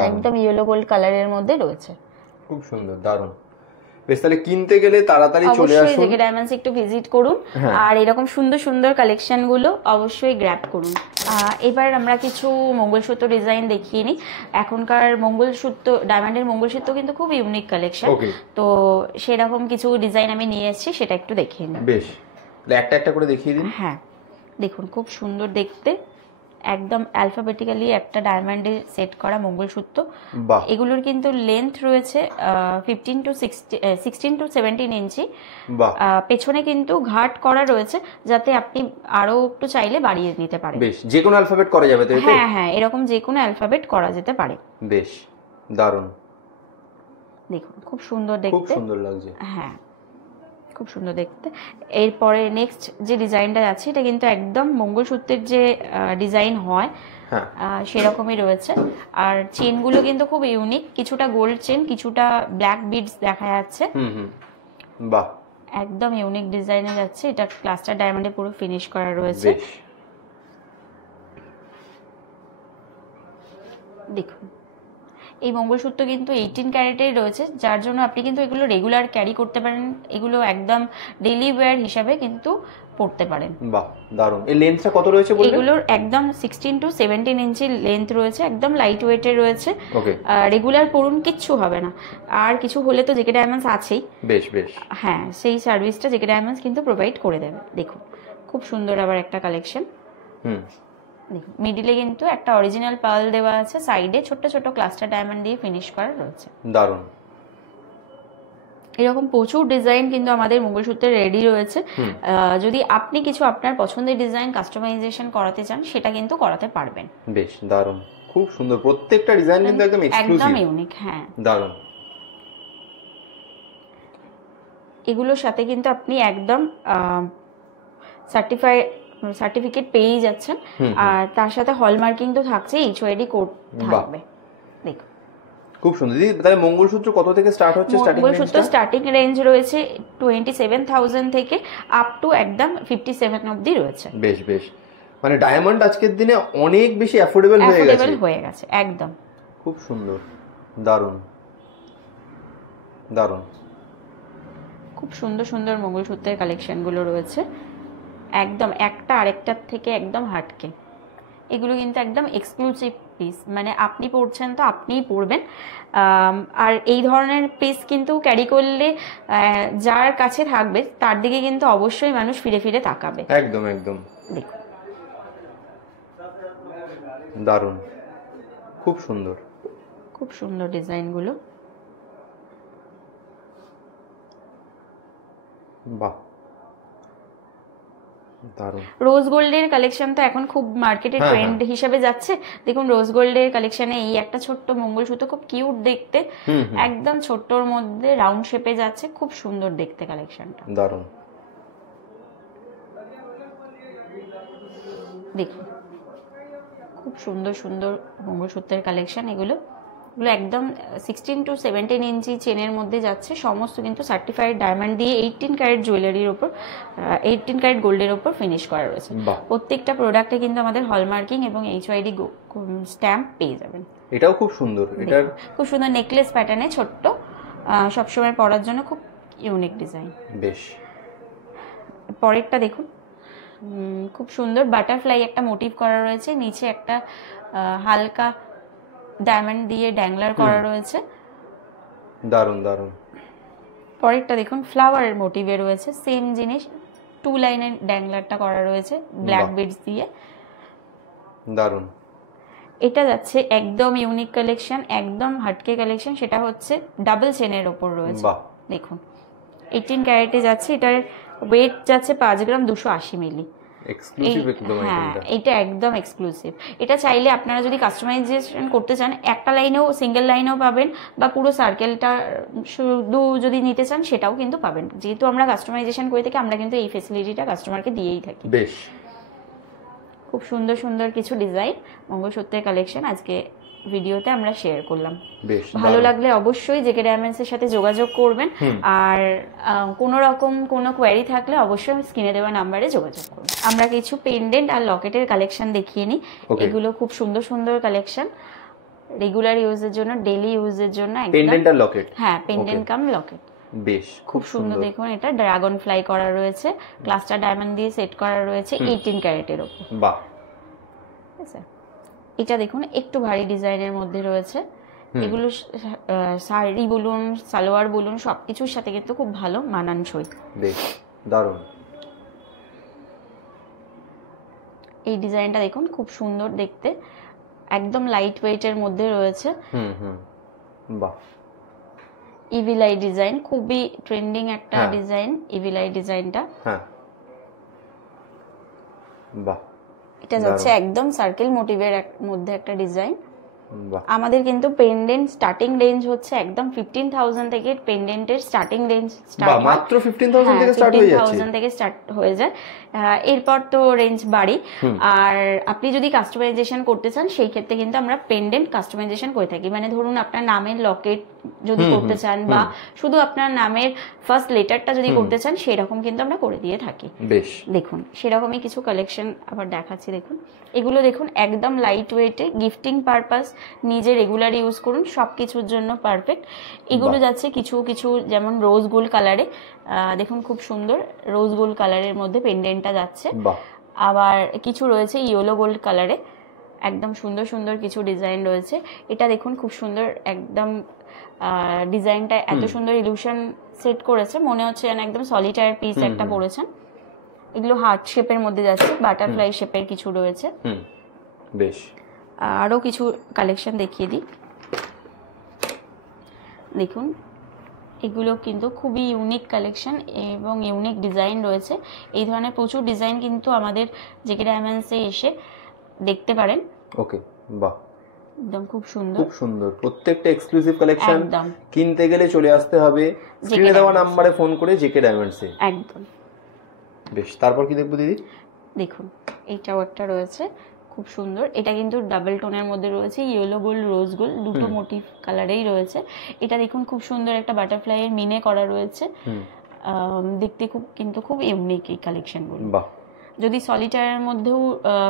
একদম ইয়েলো গোল্ড কালারের মধ্যে রয়েছে। খুব সুন্দর, দারুণ। বেশ, তাহলে কিনতে গেলে তাড়াতাড়ি চলে আসুন, জেকে ডায়মন্ডস একটু ভিজিট করুন, আর এরকম সুন্দর সুন্দর কালেকশন গুলো অবশ্যই গ্র্যাব করুন। এবার আমরা কিছু মঙ্গলসূত্র ডিজাইন দেখিয়ে নিই। এখনকার মঙ্গলসূত্র, ডায়মন্ডের মঙ্গলসূত্র কিন্তু খুব ইউনিক কালেকশন, তো সেরকম কিছু ডিজাইন আমি নিয়ে এসেছি, সেটা একটু দেখিয়ে নিই। বেশ, একটা একটা করে দেখিয়ে দিন। হ্যাঁ দেখুন, খুব সুন্দর দেখতে, একদম অ্যালফাবেটিক্যালি একটা ডায়মন্ডে সেট করা মঙ্গলসূত্র। এগুলোর কিন্তু লেন্থ রয়েছে 16 to 17 ইঞ্চি। পেছনে কিন্তু ঘাট করা রয়েছে, যাতে আপনি আরো একটু চাইলে বাড়িয়ে নিতে পারেন। বেশ, যে কোনো অ্যালফাবেট করা যাবে তো? হ্যাঁ হ্যাঁ, এরকম যে কোনো অ্যালফাবেট করা যেতে পারে। বেশ, দারুণ, দেখুন খুব সুন্দর দেখতে, খুব সুন্দর লাগছে। হ্যাঁ খুব সুন্দর দেখতে। এরপরে নেক্সট যে ডিজাইনটা আছে, এটা কিন্তু একদম মঙ্গলসূত্রের যে ডিজাইন হয় সেরকমই রয়েছে, আর চেনগুলো কিন্তু খুব ইউনিক, কিছুটা গোল্ড চেন, কিছুটা ব্ল্যাক বিডস দেখা যাচ্ছে। বাহ, একদম ইউনিক ডিজাইনে যাচ্ছে। এটা ক্লাস্টার ডায়মন্ডে পুরো ফিনিশ করা রয়েছে। দেখুন এই মঙ্গলসূত্র কিন্তু 18 ক্যারেটের রয়েছে, যার জন্য আপনি কিন্তু এগুলো রেগুলার ক্যারি করতে পারেন, এগুলো একদম ডেইলি ওয়্যার হিসাবে কিন্তু পড়তে পারেন। বাহ, দারুণ। এই লেন্থটা কত রয়েছে বললেন? এগুলোর একদম 16 to 17 ইঞ্চি লেন্থ রয়েছে, একদম লাইট ওয়েটের রয়েছে। ওকে, রেগুলার পরুন, কিচ্ছু হবে না, আর কিছু হলে তো জেকে ডায়মন্ডস আছেই। বেশ বেশ, হ্যাঁ সেই সার্ভিসটা জেকে ডায়মন্ডস কিন্তু প্রোভাইড করে দেবে। দেখুন খুব সুন্দর আবার একটা কালেকশন। দেখুন মিডিলে কিন্তু একটা অরিজিনাল পার্ল দেওয়া আছে, সাইডে ছোট ছোট ক্লাস্টার ডায়মন্ড দিয়ে ফিনিশ করা রয়েছে। দারুণ। এরকম প্রচুর ডিজাইন কিন্তু আমাদের মঙ্গলসূত্রে রেডি রয়েছে। যদি আপনি কিছু আপনার পছন্দের ডিজাইন কাস্টমাইজেশন করাতে চান, সেটা কিন্তু করাতে পারবেন। বেশ, দারুণ, খুব সুন্দর, প্রত্যেকটা ডিজাইন কিন্তু একদম এক্সক্লুসিভ, একদম ইউনিক। হ্যাঁ, দারুণ। এগুলোর সাথে কিন্তু আপনি একদম সার্টিফিকেট পেয়ে যাচ্ছেন, আর তার সাথে হলমার্কিং তো থাকছে, এইচওআইডি কোড থাকবে। দেখুন খুব সুন্দর। দিদি তাহলে মঙ্গলসূত্র কত থেকে স্টার্ট হচ্ছে? মঙ্গলসূত্র স্টার্টিং রেঞ্জ রয়েছে 27,000 থেকে আপ টু একদম 57 অবধি রয়েছে। বেশ বেশ, মানে ডায়মন্ড আজকের দিনে অনেক বেশি অ্যাফোর্ডেবল হয়ে গেছে। একদম খুব সুন্দর, দারুণ দারুণ। খুব সুন্দর সুন্দর মঙ্গলসূত্রের কালেকশন গুলো রয়েছে, একদম একটা আরেকটার থেকে একদম হাটকে। এগুলো কিন্তু একদম এক্সক্লুসিভ পিস, মানে আপনি পড়ছেন তো আপনিই পড়বেন। আর এই ধরনের পিস কিন্তু ক্যারি করলে যার কাছে থাকবে তার দিকে কিন্তু অবশ্যই মানুষ ফিরে ফিরে তাকাবে। একদম একদম, দেখুন দারুণ, খুব সুন্দর, খুব সুন্দর ডিজাইনগুলো। বাহ, দারুণ। রোজ গোল্ডের কালেকশন তো এখন খুব মার্কেটে ট্রেন্ড হিসেবে যাচ্ছে। দেখুন রোজ গোল্ডের কালেকশনে এই একটা ছোট্ট মঙ্গলসূত্র, খুব কিউট দেখতে, একদম ছোট্টর মধ্যে রাউন্ড শেপে যাচ্ছে, খুব সুন্দর দেখতে কালেকশনটা। দারুণ। দেখুন খুব সুন্দর সুন্দর মঙ্গলসূত্রের কালেকশন এগুলো একদম 16 to 17 ইঞ্চি চেনের মধ্যে যাচ্ছে, সমস্ত কিন্তু সার্টিফাইড ডায়মন্ড দিয়ে 18 ক্যারেট জুয়েলারির উপর 18 ক্যারেট গোল্ডের উপর ফিনিশ করা রয়েছে। প্রত্যেকটা প্রোডাক্টে কিন্তু আমাদের হলমার্কিং এবং এইচওআইডি স্ট্যাম্প পেয়ে যাবেন। এটাও খুব সুন্দর, এটার খুব সুন্দর নেকলেস প্যাটার্নে ছোট্ট, সবসময় পরার জন্য খুব ইউনিক ডিজাইন। বেশ, পরেরটা দেখুন, খুব সুন্দর বাটারফ্লাই একটা মোটিভ করা রয়েছে, নিচে একটা হালকা ডায়মন্ড দিয়ে ড্যাংলার করা রয়েছে। দারুণ দারুণ। পরেরটা দেখুন ফ্লাওয়ারের মোটিভে রয়েছে, সেম জিনিস 2 লাইনের ড্যাংলারটা করা রয়েছে ব্ল্যাক বিডস দিয়ে। দারুন। এটা যাচ্ছে একদম ইউনিক কালেকশন, একদম হাটকে কালেকশন, সেটা হচ্ছে ডাবল চেনের ওপর রয়েছে। বাহ, দেখুন 18 ক্যারেটে যাচ্ছে, এটার ওয়েট যাচ্ছে 5 গ্রাম 280 মিলি। এক্সক্লুসিভ একদম হ্যাঁ, আইটেমটা। এটা একদম এক্সক্লুসিভ। এটা চাইলে আপনারা যদি কাস্টমাইজেশন করতে চান, একটা লাইনেও সিঙ্গেল লাইনেও পাবেন, বা পুরো সার্কেলটা শুধু যদি নিতে চান সেটাও কিন্তু পাবেন। যেহেতু আমরা কাস্টমাইজেশন করে থাকি, আমরা কিন্তু এই ফেসিলিটিটা কাস্টমারকে দিয়েই থাকি। বেশ, খুব সুন্দর সুন্দর কিছু ডিজাইন মঙ্গলসূত্রের কালেকশন আজকে ভিডিওতে আমরা শেয়ার করলাম। বেশ ভালো লাগলে অবশ্যই জেকে ডায়মন্ডস এর সাথে যোগাযোগ করবেন, আর কোনো রকম কোনো কোয়ারি থাকলে অবশ্যই স্ক্রিনে দেওয়া নাম্বারে যোগাযোগ করুন। আমরা কিছু পেন্ডেন্ট আর লকেটের কালেকশন দেখিয়ে নিই। এগুলো খুব সুন্দর সুন্দর কালেকশন, রেগুলার ইউজের জন্য, ডেইলি ইউজের জন্য একদম। পেন্ডেন্ট আর লকেট? হ্যাঁ, পেন্ডেন্ট কাম লকেট। বেশ, খুব সুন্দর। দেখুন এটা ড্রাগন ফ্লাই করা রয়েছে, ক্লাস্টার ডায়মন্ড দিয়ে সেট করা রয়েছে 18 ক্যারেটের উপর। বাহ, ঠিক আছে। এটা দেখুন একটু ভারী ডিজাইনের মধ্যে রয়েছে। এগুলো শাড়ি বলুন, সালোয়ার বলুন, সবকিছুর সাথে কিন্তু খুব ভালো মানানসই। বেশ দারুণ। এই ডিজাইনটা দেখুন খুব সুন্দর দেখতে, একদম লাইট ওয়েটের মধ্যে রয়েছে। বাহ, ইভিলাই ডিজাইন, খুবই ট্রেন্ডিং একটা ডিজাইন ইভিলাই ডিজাইনটা। হ্যাঁ, বাহ। এটা যাচ্ছে একদম সার্কেল মোটিভের মধ্যে একটা ডিজাইন। বাহ, আমাদের কিন্তু পেন্ডেন্ট স্টার্টিং রেঞ্জ হচ্ছে একদম 15,000 থেকে পেন্ডেন্টের স্টার্টিং রেঞ্জ স্টার্ট হয়। মাত্র 15,000 থেকে স্টার্ট হয়ে যাচ্ছে? 15,000 থেকে স্টার্ট হয়ে যায়। এরপর তো রেঞ্জ বাড়ি। আর আপনি যদি কাস্টমাইজেশন করতে চান সেই ক্ষেত্রে কিন্তু আমরা পেন্ডেন্ট কাস্টমাইজেশন করে থাকি। মানে ধরুন আপনার নামের লকেট যদি করতে চান, বা শুধু আপনার নামের ফার্স্ট লেটারটা যদি করতে চান, সেরকম কিন্তু আমরা করে দিয়ে থাকি। বেশ, দেখুন সেরকমই কিছু কালেকশন আবার দেখাচ্ছি। দেখুন এগুলো দেখুন একদম লাইট ওয়েটে, গিফটিং পারপাস, নিজে রেগুলার ইউজ করুন, সবকিছুর জন্য পারফেক্ট। এগুলো যাচ্ছে কিছু কিছু যেমন রোজ গোল্ড কালারে, দেখুন খুব সুন্দর রোজ গোল্ড কালারের মধ্যে পেন্ডেন্টটা যাচ্ছে। আবার কিছু রয়েছে ইয়েলো গোল্ড কালারে, একদম সুন্দর সুন্দর কিছু ডিজাইন রয়েছে। এটা দেখুন খুব সুন্দর, একদম ডিজাইনটা এত সুন্দর ইলুশন সেট করেছে, মনে হচ্ছে যেন একদম সলিটায়ার পিস একটা পড়েছেন। এগুলো হার্ট শেপের মধ্যে যাচ্ছে, বাটারফ্লাই শেপের কিছু রয়েছে। বেশ, আরো কিছু কালেকশন দেখিয়ে দিই। দেখুন এগুলো কিন্তু খুবই ইউনিক কালেকশন এবং ইউনিক ডিজাইন রয়েছে। এই ধরনের প্রচুর ডিজাইন কিন্তু আমাদের জেকে ডায়মন্ডসে এসে দেখতে পারেন। ওকে, বাহ, একদম খুব সুন্দর, খুব সুন্দর। প্রত্যেকটা এক্সক্লুসিভ কালেকশন একদম। কিনতে গেলে চলে আসতে হবে স্ক্রিনে দেওয়া নাম্বারে ফোন করে জেকে ডায়মন্ডসে। একদম। বেশ, তারপর কি দেখবো দিদি? দেখুন এইটাও একটা রয়েছে খুব সুন্দর। এটা কিন্তু ডাবল টোনের মধ্যে রয়েছে, ইয়েলো গোল্ড রোজ গোল্ড দুটো মোটিভ কালারেই রয়েছে। এটা দেখুন খুব সুন্দর একটা বাটারফ্লাই এর মিনে করা রয়েছে। দেখতে খুব ইউনিক এই কালেকশনগুলো। বাহ, যদি সলিটায়ারের মধ্যেও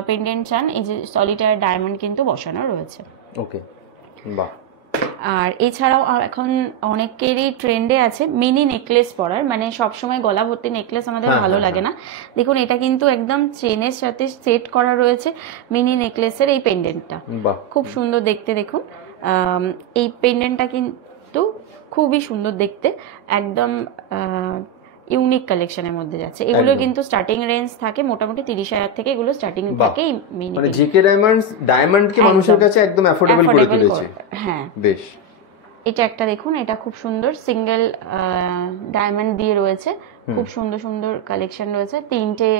পেন্ডেন্ট চান, এই যে সলিটায়ার ডায়মন্ড কিন্তু বসানো রয়েছে। ওকে, বাহ। আর এছাড়াও এখন অনেকেরই ট্রেন্ডে আছে মিনি নেকলেস পরার, মানে সবসময় গলা ভর্তি নেকলেস আমাদের ভালো লাগে না। দেখুন এটা কিন্তু একদম চেনের সাথে সেট করা রয়েছে মিনি নেকলেসের এই পেন্ডেন্টটা, খুব সুন্দর দেখতে। দেখুন এই পেন্ডেন্টটা কিন্তু খুবই সুন্দর দেখতে, একদম ইউনিক কালেকশনের মধ্যে যাচ্ছে। এগুলো কিন্তু স্টার্টিং রেঞ্জ থাকে মোটামুটি 30,000 থেকে, এগুলো স্টার্টিং থাকে মিনি। মানে জেকে ডায়মন্ডস ডায়মন্ডকে মানুষের কাছে একদম অ্যাফোর্ডেবল করে তুলেছে। হ্যাঁ, বেশ। এটা একটা দেখুন, এটা খুব সুন্দর সিঙ্গেল ডায়মন্ড দিয়ে রয়েছে, খুব সুন্দর সুন্দর কালেকশন রয়েছে। 3টে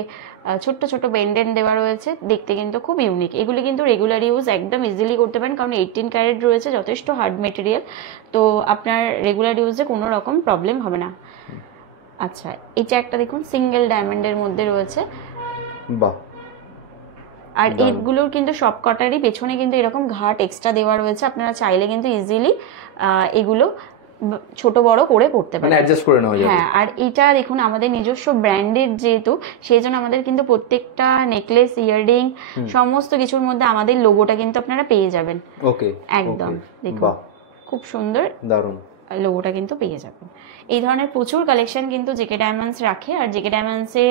ছোট্ট ছোট পেন্ডেন্ট দেওয়া রয়েছে, দেখতে কিন্তু খুব ইউনিক। এগুলো কিন্তু রেগুলার ইউজ একদম ইজিলি করতে পারেন, কারণ 18 ক্যারেট রয়েছে, যথেষ্ট হার্ড মেটেরিয়াল, তো আপনার রেগুলার ইউজে কোনো রকম প্রবলেম হবে না। আচ্ছা, এটা একটা দেখুন সিঙ্গেল ডায়মন্ডের মধ্যে রয়েছে। বাহ। আর এইগুলোর কিন্তু সব কটারই পেছনে কিন্তু এরকম ঘাট এক্সট্রা দেওয়া রয়েছে, আপনারা চাইলে কিন্তু ইজিলি এগুলো ছোট বড় করে করতে পারেন, অ্যাডজাস্ট করে নেওয়া যাবে। হ্যাঁ, আর এটা দেখুন আমাদের নিজস্ব ব্র্যান্ডেড যেহেতু, সেই জন্য আমাদের কিন্তু প্রত্যেকটা নেকলেস, ইয়াররিং সমস্ত কিছুর মধ্যে আমাদের লোগোটা কিন্তু আপনারা পেয়ে যাবেন। ওকে, একদম। দেখুন খুব সুন্দর, দারুণ। লোগোটা কিন্তু পেয়ে যাবেন। এই ধরনের প্রচুর কালেকশন কিন্তু জেকে ডায়মন্ডস রাখে। আর জেকে ডায়মন্ডসে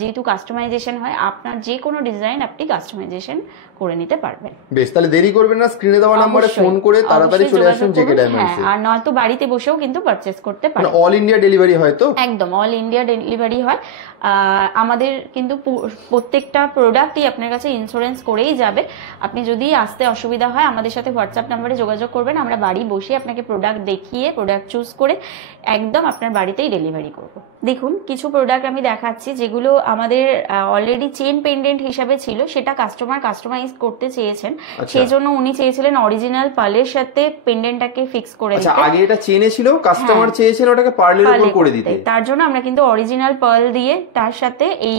যেহেতু কাস্টমাইজেশন হয়, আপনার যে কোনো ডিজাইন আপনি কাস্টমাইজেশন করে নিতে পারবেন। বেশ, তাহলে দেরি করবেন না, স্ক্রিনে দেওয়া নম্বরে ফোন করে তাড়াতাড়ি চলে আসুন জেকে ডায়মন্ডসে। আর নয়তো বাড়িতে বসেও কিন্তু পারচেজ করতে পারেন। অল ইন্ডিয়া ডেলিভারি হয় তো? একদম অল ইন্ডিয়া ডেলিভারি হয়। আমাদের কিন্তু প্রত্যেকটা প্রোডাক্টই আপনার কাছে ইন্স্যুরেন্স করেই যাবে। আপনি যদি আসতে অসুবিধা হয় আমাদের সাথে হোয়াটসঅ্যাপ নাম্বারে যোগাযোগ করবেন, আমরা বাড়ি বসে আপনাকে প্রোডাক্ট দেখিয়ে প্রোডাক্ট চুজ করে একদম আপনার বাড়িতেই ডেলিভারি করব। দেখুন কিছু প্রোডাক্ট আমি দেখাচ্ছি যেগুলো আমাদের অলরেডি চেন পেন্ডেন্ট হিসাবে ছিল, সেটা কাস্টমাইজ করতে চেয়েছেন, সেই জন্য উনি চেয়েছিলেন অরিজিনাল পার্লের সাথে পেন্ডেন্টটাকে ফিক্স করে দিতে। আগে এটা চেনে ছিল, কাস্টমার চেয়েছেন ওটাকে পার্লের উপর করে দিতে, তার জন্য আমরা কিন্তু অরিজিনাল পার্ল দিয়ে তার সাথে এই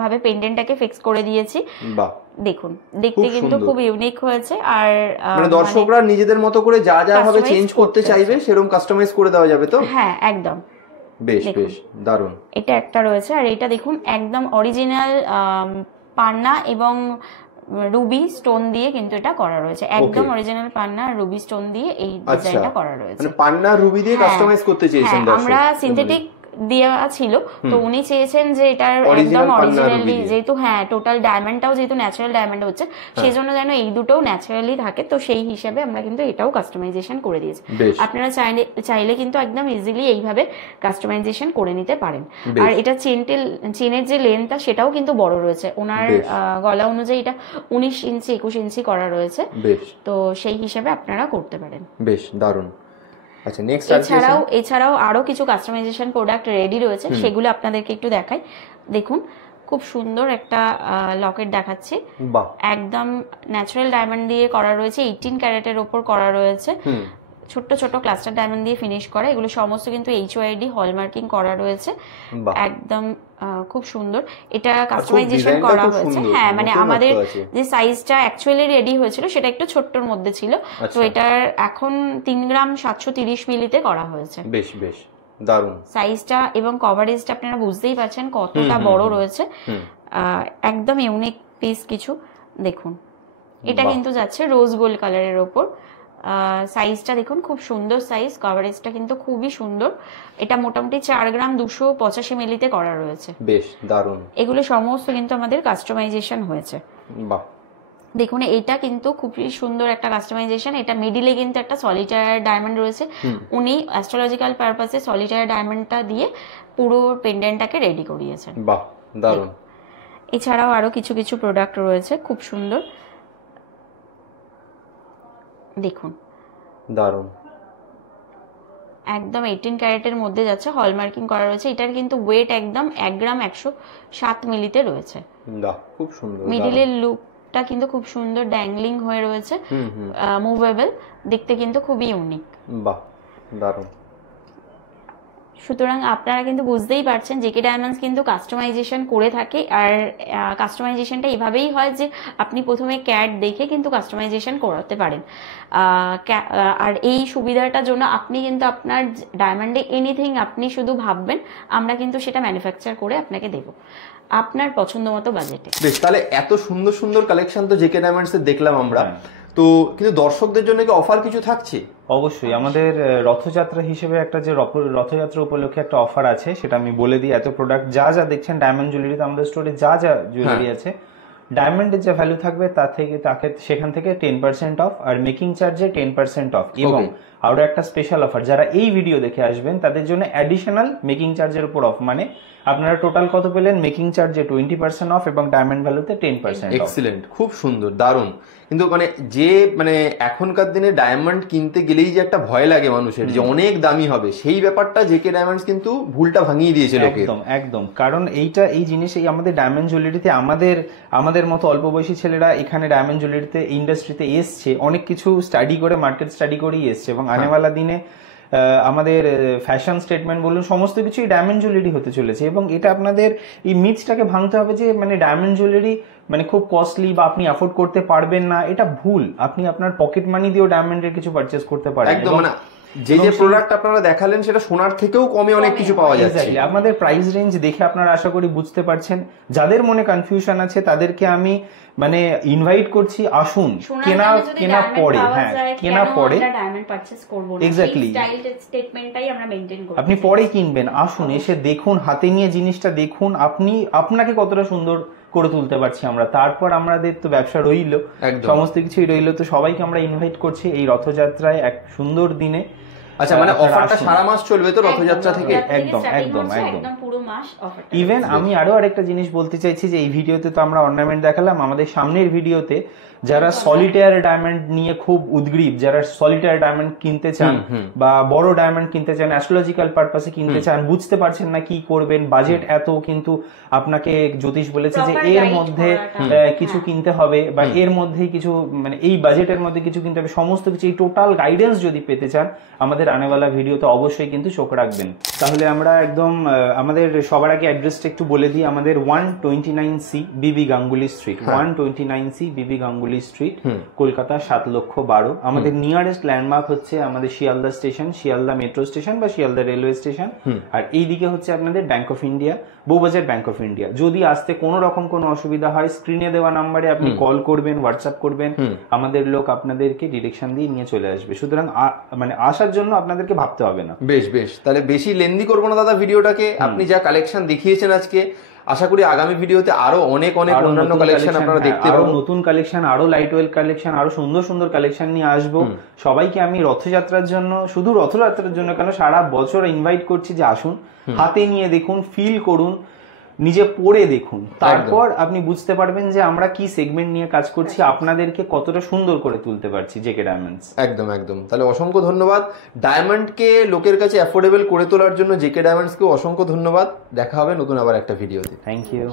ভাবে পেন্ডেন্টটাকে ফিক্স করে দিয়েছি। বাহ, দেখুন দেখতে কিন্তু খুব ইউনিক হয়েছে। আর মানে দর্শকরা নিজেদের মতো করে যা যা ভাবে চেঞ্জ করতে চাইবে সেরকম কাস্টমাইজ করে দেওয়া যাবে তো? হ্যাঁ একদম। বেশ বেশ দারুণ। এটা একটা রয়েছে, আর এটা দেখুন একদম অরিজিনাল পান্না এবং রুবি স্টোন দিয়ে কিন্তু এটা করা রয়েছে। একদম অরিজিনাল পান্না আর রুবি স্টোন দিয়ে এই ডিজাইনটা করা রয়েছে। মানে পান্না রুবি দিয়ে কাস্টমাইজ করতে চেয়েছেন দর্শক। আমরা সিনথেটিক দেওয়া ছিল, তো উনি চেয়েছেন যে এটার একদম অরিজিনালি, যেহেতু টোটাল ডায়মন্ডটাও যেহেতু ন্যাচারাল ডায়মন্ড হচ্ছে, সেই জন্য যেন এই দুটোও ন্যাচারালি থাকে, তো সেই হিসেবে আমরা কিন্তু এটাও কাস্টমাইজেশন করে দিয়েছি। আপনারা চাইলে কিন্তু একদম ইজিলি এইভাবে কাস্টমাইজেশন করে নিতে পারেন। আর এটা চেনের যে লেন্থটা সেটাও কিন্তু বড় রয়েছে, ওনার গলা অনুযায়ী এটা 19 ইঞ্চি 21 ইঞ্চি করা রয়েছে, তো সেই হিসেবে আপনারা করতে পারেন। বেশ দারুণ। আচ্ছা, নেক্সট এছাড়াও আরো কিছু কাস্টমাইজেশন প্রোডাক্ট রেডি রয়েছে, সেগুলো আপনাদেরকে একটু দেখাই। দেখুন খুব সুন্দর একটা লকেট দেখাচ্ছি, একদম ন্যাচারাল ডায়মন্ড দিয়ে করা রয়েছে, 18 ক্যারেটের ওপর করা রয়েছে, ছোট্ট ছোট ক্লাস্টার ডায়মন্ড দিয়ে ফিনিশ করা। এগুলো সমস্ত কিন্তু HYD হলমার্কিং করা রয়েছে, একদম খুব সুন্দর। এটা কাস্টমাইজেশন করা হয়েছে। হ্যাঁ, মানে আমাদের যে সাইজটা অ্যাকচুয়ালি রেডি হয়েছিল সেটা একটু ছোট্টর মধ্যে ছিল, তো এটার এখন 3 গ্রাম 730 মিলিতে করা হয়েছে। বেশ বেশ দারুণ সাইজটা এবং কভারেজটা আপনারা বুঝতেই পারছেন কতটা বড় রয়েছে, একদম ইউনিক পিস কিছু। দেখুন এটা কিন্তু যাচ্ছে রোজ গোল্ড কালারের ওপর, সাইজটা দেখুন খুব সুন্দর সাইজ, কভারেজটা কিন্তু খুবই সুন্দর। এটা মোটামুটি 4 গ্রাম 285 মিলিতে করা রয়েছে। বেশ দারুণ। এগুলো সমস্ত কিন্তু আমাদের কাস্টমাইজেশন হয়েছে। বাহ, দেখুন এটা কিন্তু খুবই সুন্দর একটা কাস্টমাইজেশন। এটা মিডিলে কিন্তু একটা সলিটায়ার ডায়মন্ড রয়েছে, উনি অ্যাস্ট্রোলজিক্যাল পারপাসে সলিটায়ার ডায়মন্ডটা দিয়ে পুরো পেন্ডেন্টটাকে রেডি করিয়েছেন। বাহ দারুণ। এছাড়াও আরো কিছু কিছু প্রোডাক্ট রয়েছে খুব সুন্দর, দেখুন দারুণ, একদম 18 ক্যারেটের মধ্যে যাচ্ছে, হলমার্কিং করা রয়েছে। এটার কিন্তু ওয়েট একদম 1 গ্রাম 107 মিলিতে রয়েছে। খুব সুন্দর। মিডিলের লুকটা কিন্তু খুব সুন্দর, ড্যাংলিং হয়ে রয়েছে, মুভেবল, দেখতে কিন্তু খুবই ইউনিক। বাহ দারুণ। সুতরাং আপনারা কিন্তু বুঝতেই পারছেন জেকে ডায়মন্ডস কিন্তু কাস্টমাইজেশন করে থাকে। আর কাস্টমাইজেশনটা এভাবেই হয় যে আপনি প্রথমে ক্যাট দেখে কিন্তু কাস্টমাইজেশন করাতে পারেন। আর এই সুবিধাটার জন্য আপনি কিন্তু আপনার ডায়মন্ডে এনিথিং আপনি শুধু ভাববেন, আমরা কিন্তু সেটা ম্যানুফ্যাকচার করে আপনাকে দেব আপনার পছন্দ মতো বাজেটে। বেশ, তাহলে এত সুন্দর সুন্দর কালেকশন তো জেকে ডায়মন্ডস এর দেখলাম আমরা, তো কিন্তু দর্শকদের জন্য কি অফার কিছু থাকছে? অবশ্যই, আমাদের রথযাত্রা হিসেবে একটা যে রথযাত্রা উপলক্ষে একটা অফার আছে সেটা আমি বলে দিই। এত প্রোডাক্ট যা যা দেখছেন ডায়মন্ড জুয়েলারিতে, আমাদের স্টোরে যা যা জুয়েলারি আছে, ডায়মন্ডের যে ভ্যালু থাকবে সেখান থেকে 10% অফ, আর মেকিং চার্জে 10% অফ, এবং আরো একটা স্পেশাল অফার, যারা এই ভিডিও দেখে আসবেন তাদের জন্য অ্যাডিশনাল মেকিং চার্জের উপর অফ, মানে আপনারা টোটাল কত পেলেন, মেকিং চার্জে 20% অফ এবং ডায়মন্ড ভ্যালুতে 10% অফ। এক্সিলেন্ট, খুব সুন্দর, দারুণ। কিন্তু মানে এখনকার দিনে ডায়মন্ড কিনতে গেলেই যে একটা ভয় লাগে মানুষের যে অনেক দামি হবে, সেই ব্যাপারটা জেকে ডায়মন্ডস কিন্তু ভুলটা ভাঙিয়ে দিয়েছে লোকে। একদম, কারণ এই জিনিস আমাদের ডায়মন্ড জুয়েলারিতে আমাদের মতো অল্প বয়সী ছেলেরা এখানে ডায়মন্ড জুয়েলারিতে ইন্ডাস্ট্রিতে এসছে, অনেক কিছু স্টাডি করে, মার্কেট স্টাডি করেই এসছে, এবং আনেওয়ালা দিনে আমাদের ফ্যাশন স্টেটমেন্ট বলুন সমস্ত কিছুই ডায়মন্ড জুয়েলারি হতে চলেছে। এবং এটা আপনাদের এই মিথটাকে ভাঙতে হবে যে মানে ডায়মন্ড জুয়েলারি মানে খুব কস্টলি বা আপনি অ্যাফোর্ড করতে পারবেন না, এটা ভুল। আপনি আপনার পকেট মানি দিয়েও ডায়মন্ডের কিছু পারচেজ করতে পারেন। একদম, মানে যে যে প্রোডাক্ট আপনারা দেখালেন সেটা সোনার থেকেও কমে অনেক কিছু পাওয়া যাচ্ছে। Exactly. আপনাদের প্রাইস রেঞ্জ দেখে আপনারা আশা করি বুঝতে পারছেন। যাদের মনে কনফিউশন আছে তাদেরকে আমি মানে ইনভাইট করছি, আসুন, কেনা পরে, হ্যাঁ কেনা পরে ডায়মন্ড পারচেজ করব না, Exactly. স্টাইল স্টেটমেন্টটাই আমরা মেইনটেইন করব। আপনি পরে কিনবেন, আসুন এসে দেখুন, হাতে নিয়ে জিনিসটা দেখুন, আপনাকে কতটা সুন্দর করে তুলতে পারছি আমরা। তারপর আমাদের তো ব্যবসা রইলো, সমস্ত কিছুই রইলো। তো সবাইকে আমরা ইনভাইট করছি এই রথযাত্রায় এক সুন্দর দিনে। আচ্ছা, মানে অফারটা সারা মাস চলবে তো রথযাত্রা থেকে? একদম একদম একদম পুরো মাস অফারটা। ইভেন আমি আরো আরেকটা জিনিস বলতে চাইছি যে এই ভিডিওতে তো আমরা অর্নামেন্ট দেখালাম, আমাদের সামনের ভিডিওতে যারা সলিটায়ার ডায়মন্ড নিয়ে খুব উদ্গ্রীব, যারা সলিটায়ার ডায়মন্ড কিনতে চান বা বড় ডায়মন্ড কিনতে চান, অ্যাস্ট্রোলজিক্যাল পারপাসে কিনতে চান, বুঝতে পারছেন না কি করবেন, বাজেট এত, কিন্তু আপনাকে জ্যোতিষ বলেছে যে এর মধ্যে কিছু কিনতে হবে বা এর মধ্যেই কিছু, মানে এই বাজেটের মধ্যে কিছু কিনতে হবে, সমস্ত কিছু এই টোটাল গাইডেন্স যদি পেতে চান আমাদের আনেওয়ালা ভিডিওতে অবশ্যই কিন্তু চোখ রাখবেন। তাহলে আমরা একদম আমাদের সবার আগে অ্যাড্রেসটা একটু বলে দিই। আমাদের 129C বিবি গাঙ্গুলি স্ট্রিট, 129C বিবি গাঙ্গুলি স্ট্রিট, কলকাতা 7,12,000। আমাদের নিয়ারেস্ট ল্যান্ডমার্ক হচ্ছে আমাদের Sealdah station, Sealdah metro station বা শিয়ালদা রেলওয়ে স্টেশন। আর এইদিকে হচ্ছে আপনাদের bank of India, Bowbazar bank of India. যদি আসতে কোনো রকম কোনো অসুবিধা হয় স্ক্রিনে দেওয়া নাম্বারে আপনি কল করবেন, হোয়াটসঅ্যাপ করবেন, আমাদের লোক আপনাদেরকে ডিরেকশন দিয়ে নিয়ে চলে আসবে। সুতরাং মানে আসার জন্য আপনাদেরকে ভাবতে হবে না। বেশ বেশ, তাহলে বেশি লেন্দি করবো না দাদা ভিডিওটাকে। আপনি যা কালেকশন দেখিয়েছেন আজকে, আশা করি আগামী ভিডিওতে আরো অনেক অন্যান্য কালেকশন আপনারা দেখতে পাবেন, নতুন কালেকশন, আরো লাইট ওয়েল কালেকশন, আরো সুন্দর সুন্দর কালেকশন নিয়ে আসবো। সবাইকে আমি রথযাত্রার জন্য, শুধু রথযাত্রার জন্য কেন, সারা বছর ইনভাইট করছি যে আসুন, হাতে নিয়ে দেখুন, ফিল করুন, নিজে পড়ে দেখুন, তারপর আপনি বুঝতে পারবেন যে আমরা কি সেগমেন্ট নিয়ে কাজ করছি, আপনাদেরকে কতটা সুন্দর করে তুলতে পারছি জেকে ডায়মন্ডস। একদম একদম। তাহলে অসংখ্য ধন্যবাদ। ডায়মন্ডকে লোকের কাছে অ্যাফোর্ডেবল করে তোলার জন্য জেকে ডায়মন্ডসকে অসংখ্য ধন্যবাদ। দেখা হবে নতুন আবার একটা ভিডিওতে। Thank you.